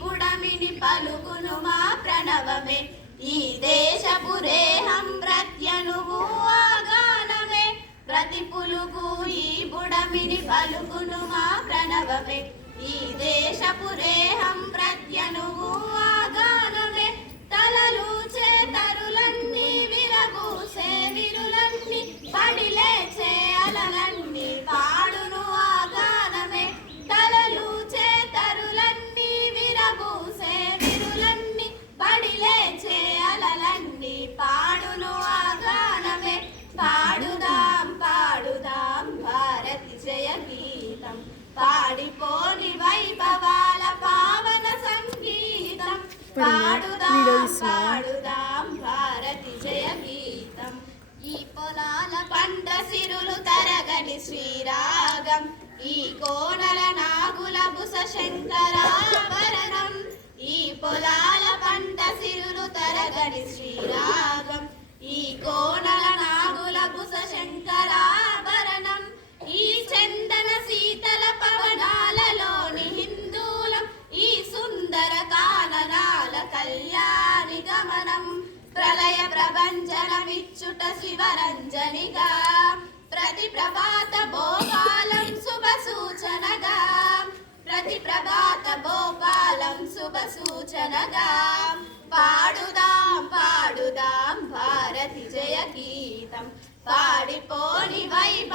బుడమిని పలుకును మా ప్రణవమే ఈ దేశపు రేహం ప్రత్యనువు ఆగానమే ప్రతి పులుగు ఈ బుడమిని పలుకును మా ప్రణవమే ఈ దేశపు రేహం ప్రత్యనువు ఆగానమే తలలు చేతరులన్నీ విరగూసే విరులన్నీ పడిలేచే అలలన్నీ పాడును ఆగానమే తలలు చేతరులన్నీ విరగూసే విరులన్నీ పడిలేచే అలలన్నీ పాడును ఆగానమే పాడుదాం పాడుదాం భారతి జయ గీతం పాడిపోని వైభవాల పావన సంగీతం పాడుదాం పాడుదాం భారతి జయ గీతం ఈ పొలాల పంట సిరులు తరగని శ్రీరాగం ఈ కోనల నాగుల బుస శంకరాభరణం ఈ పొలాల పంట సిరులు తరగని శ్రీరాగం ఈ కోనల నాగుల బుస శంకరాభరణం ఈ చందన శీతల పవనాలలోని హిందూలం ఈ సుందర కాననాల కళ్యాణి గమనం ప్రళయ ప్రభంజనమిచ్చుట శివరంజనిగా ప్రతి ప్రభాత భోపాలం శుభ సూచనగా ప్రతి ప్రభాత భోపాలం శుభ సూచనగా పాడుదాం పాడుదాం భారతి జయ గీతం పాడిపోని వైభ